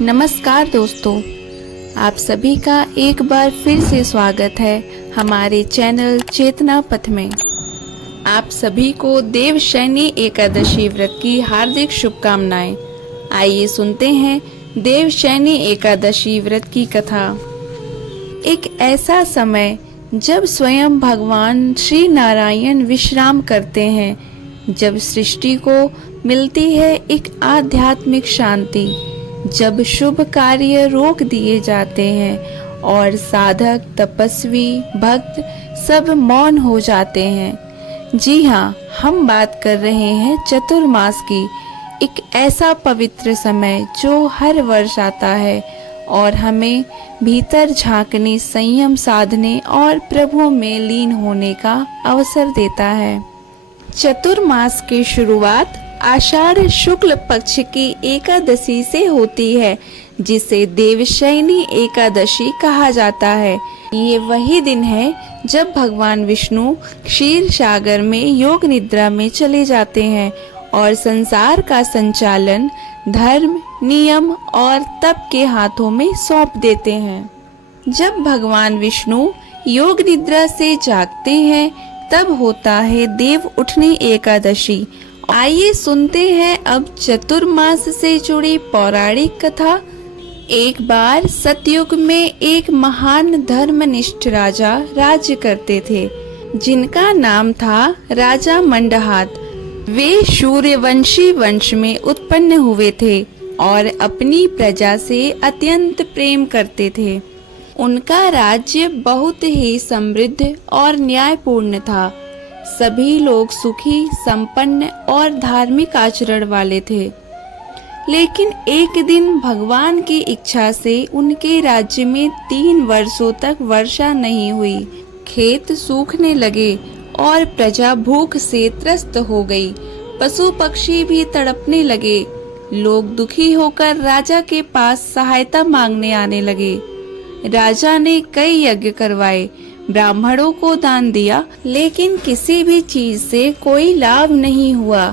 नमस्कार दोस्तों, आप सभी का एक बार फिर से स्वागत है हमारे चैनल चेतना पथ में। आप सभी को देवशयनी एकादशी व्रत की हार्दिक शुभकामनाएं। आइए सुनते हैं देवशयनी एकादशी व्रत की कथा। एक ऐसा समय जब स्वयं भगवान श्री नारायण विश्राम करते हैं, जब सृष्टि को मिलती है एक आध्यात्मिक शांति, जब शुभ कार्य रोक दिए जाते हैं और साधक, तपस्वी, भक्त सब मौन हो जाते हैं। जी हाँ, हम बात कर रहे हैं चतुर्मास की। एक ऐसा पवित्र समय जो हर वर्ष आता है और हमें भीतर झांकने, संयम साधने और प्रभु में लीन होने का अवसर देता है। चतुर्मास की शुरुआत आषाढ़ शुक्ल पक्ष की एकादशी से होती है, जिसे देवशयनी एकादशी कहा जाता है। ये वही दिन है जब भगवान विष्णु क्षीर सागर में योग निद्रा में चले जाते हैं और संसार का संचालन धर्म, नियम और तप के हाथों में सौंप देते हैं। जब भगवान विष्णु योग निद्रा से जागते हैं, तब होता है देव उठनी एकादशी। आइए सुनते हैं अब चतुर्मास से जुड़ी पौराणिक कथा। एक बार सतयुग में एक महान धर्मनिष्ठ राजा राज्य करते थे, जिनका नाम था राजा मंडहात। वे सूर्यवंशी वंश में उत्पन्न हुए थे और अपनी प्रजा से अत्यंत प्रेम करते थे। उनका राज्य बहुत ही समृद्ध और न्यायपूर्ण था। सभी लोग सुखी, संपन्न और धार्मिक आचरण वाले थे। लेकिन एक दिन भगवान की इच्छा से उनके राज्य में 3 वर्षों तक वर्षा नहीं हुई। खेत सूखने लगे और प्रजा भूख से त्रस्त हो गई। पशु पक्षी भी तड़पने लगे। लोग दुखी होकर राजा के पास सहायता मांगने आने लगे। राजा ने कई यज्ञ करवाए, ब्राह्मणों को दान दिया, लेकिन किसी भी चीज से कोई लाभ नहीं हुआ।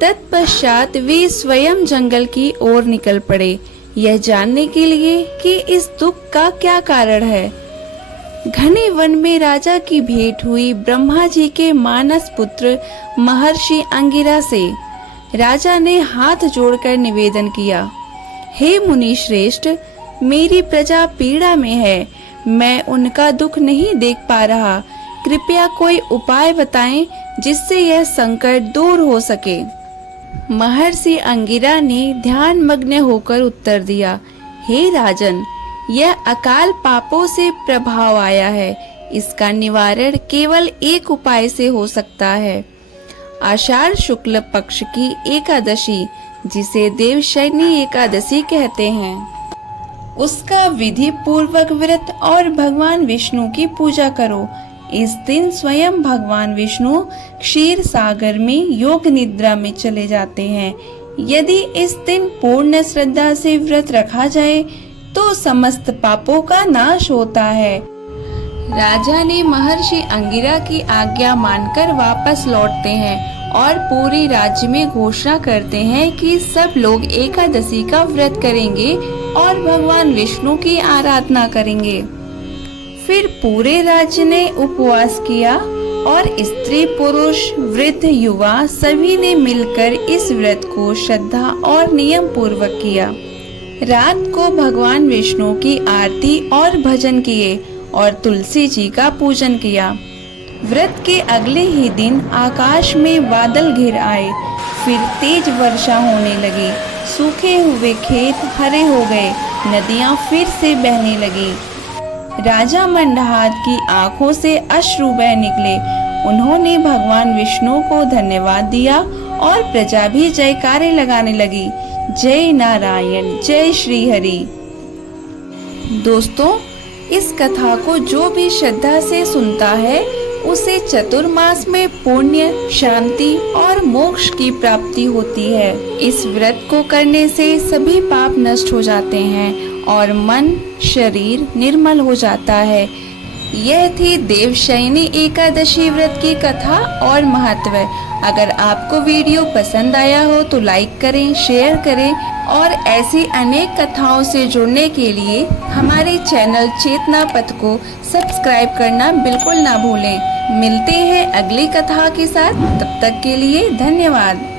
तत्पश्चात वे स्वयं जंगल की ओर निकल पड़े, यह जानने के लिए कि इस दुख का क्या कारण है। घने वन में राजा की भेंट हुई ब्रह्मा जी के मानस पुत्र महर्षि अंगिरा से। राजा ने हाथ जोड़कर निवेदन किया, हे मुनि श्रेष्ठ, मेरी प्रजा पीड़ा में है, मैं उनका दुख नहीं देख पा रहा। कृपया कोई उपाय बताएं जिससे यह संकट दूर हो सके। महर्षि अंगिरा ने ध्यान मग्न होकर उत्तर दिया, हे राजन, यह अकाल पापों से प्रभाव आया है। इसका निवारण केवल एक उपाय से हो सकता है। आषाढ़ शुक्ल पक्ष की एकादशी, जिसे देवशयनी एकादशी कहते हैं, उसका विधि पूर्वक व्रत और भगवान विष्णु की पूजा करो। इस दिन स्वयं भगवान विष्णु क्षीर सागर में योग निद्रा में चले जाते हैं। यदि इस दिन पूर्ण श्रद्धा से व्रत रखा जाए तो समस्त पापों का नाश होता है। राजा ने महर्षि अंगिरा की आज्ञा मानकर वापस लौटते हैं और पूरे राज्य में घोषणा करते हैं कि सब लोग एकादशी का व्रत करेंगे और भगवान विष्णु की आराधना करेंगे। फिर पूरे राज्य ने उपवास किया और स्त्री, पुरुष, वृद्ध, युवा सभी ने मिलकर इस व्रत को श्रद्धा और नियम पूर्वक किया। रात को भगवान विष्णु की आरती और भजन किए और तुलसी जी का पूजन किया। व्रत के अगले ही दिन आकाश में बादल घिर आए, फिर तेज वर्षा होने लगी। सूखे हुए खेत हरे हो गए, नदियां फिर से बहने लगी। राजा मंडहात की आंखों से अश्रु बह निकले। उन्होंने भगवान विष्णु को धन्यवाद दिया और प्रजा भी जयकारे लगाने लगी, जय नारायण, जय श्री हरि। दोस्तों, इस कथा को जो भी श्रद्धा से सुनता है, उसे चतुर्मास में पुण्य, शांति और मोक्ष की प्राप्ति होती है। इस व्रत को करने से सभी पाप नष्ट हो जाते हैं और मन, शरीर निर्मल हो जाता है। यह थी देवशयनी एकादशी व्रत की कथा और महत्व। अगर आपको वीडियो पसंद आया हो तो लाइक करें, शेयर करें और ऐसी अनेक कथाओं से जुड़ने के लिए हमारे चैनल चेतना पथ को सब्सक्राइब करना बिल्कुल ना भूलें। मिलते हैं अगली कथा के साथ, तब तक के लिए धन्यवाद।